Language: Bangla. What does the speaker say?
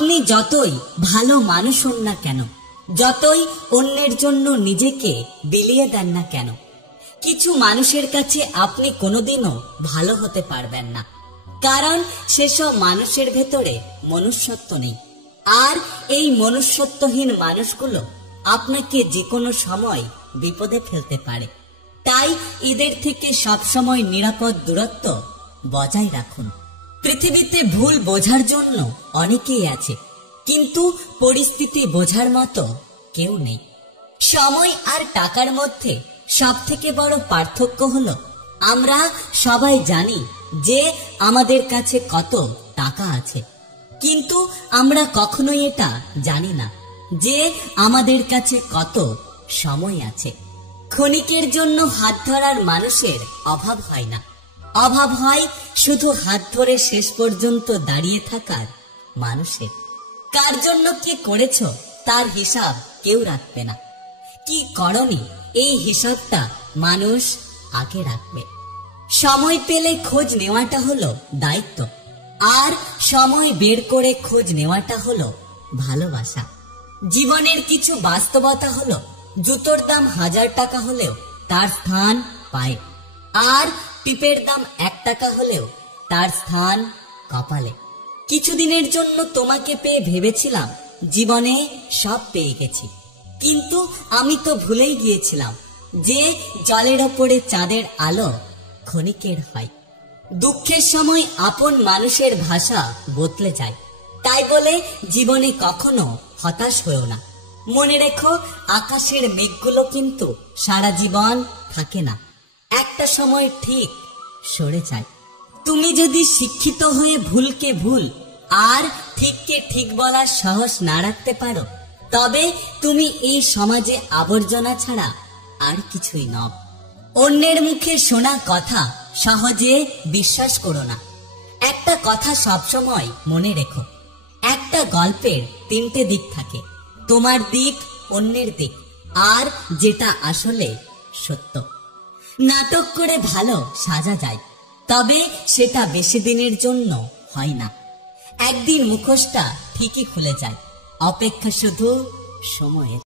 আপনি যতই ভালো মানুষ হন না কেন, যতই অন্যের জন্য নিজেকে বিলিয়ে দেন না কেন, কিছু মানুষের কাছে আপনি কোনোদিনও ভালো হতে পারবেন না। কারণ সেসব মানুষের ভেতরে মনুষ্যত্ব নেই। আর এই মনুষ্যত্বহীন মানুষগুলো আপনাকে যে কোনো সময় বিপদে ফেলতে পারে। তাই এদের থেকে সবসময় নিরাপদ দূরত্ব বজায় রাখুন। পৃথিবীতে ভুল বোঝার জন্য অনেকেই আছে, কিন্তু পরিস্থিতি বোঝার মতো কেউ নেই। সময় আর টাকার মধ্যে সব থেকে বড় পার্থক্য হলো, আমরা সবাই জানি যে আমাদের কাছে কত টাকা আছে, কিন্তু আমরা কখনোই এটা জানি না যে আমাদের কাছে কত সময় আছে। ক্ষণিকের জন্য হাত ধরার মানুষের অভাব হয় না, অভাব হয় শুধু হাত ধরে শেষ পর্যন্ত দাঁড়িয়ে থাকার মানুষের। কার জন্য কি করেছ তার হিসাব কেউ রাখবে না, কি করনি এই হিসাবটা মানুষ আগে রাখবে। সময় পেলে খোঁজ নেওয়াটা হলো দায়িত্ব, আর সময় বের করে খোঁজ নেওয়াটা হলো ভালোবাসা। জীবনের কিছু বাস্তবতা হলো, জুতোর দাম 1000 টাকা হলেও তার স্থান পায়ে, আর টিপের দাম 1 টাকা হলেও তার স্থান কপালে। কিছুদিনের জন্য তোমাকে পেয়ে ভেবেছিলাম জীবনে সব পেয়ে গেছি, কিন্তু আমি তো ভুলেই গিয়েছিলাম যে জলের ওপরে চাঁদের আলো ক্ষণিকের হয়। দুঃখের সময় আপন মানুষের ভাষা বদলে যায়, তাই বলে জীবনে কখনো হতাশ হয়েও না। মনে রেখো, আকাশের মেঘগুলো কিন্তু সারা জীবন থাকে না, একটা সময় ঠিক সরে যায়। তুমি যদি শিক্ষিত হয়ে ভুলকে ভুল আর ঠিককে ঠিক বলার সাহস না রাখতে পারো, তবে তুমি এই সমাজে আবর্জনা ছাড়া আর কিছুই নও। অন্যের মুখে শোনা কথা সহজে বিশ্বাস করো না। একটা কথা সবসময় মনে রেখো, একটা গল্পের 3টে দিক থাকে, তোমার দিক, অন্যের দিক, আর যেটা আসলে সত্য। নাটক করে ভালো সাজা যায়, তবে সেটা বেশি দিনের জন্য হয় না। একদিন মুখোশটা ঠিকই খুলে যায়, অপেক্ষা শুধু সময়ের।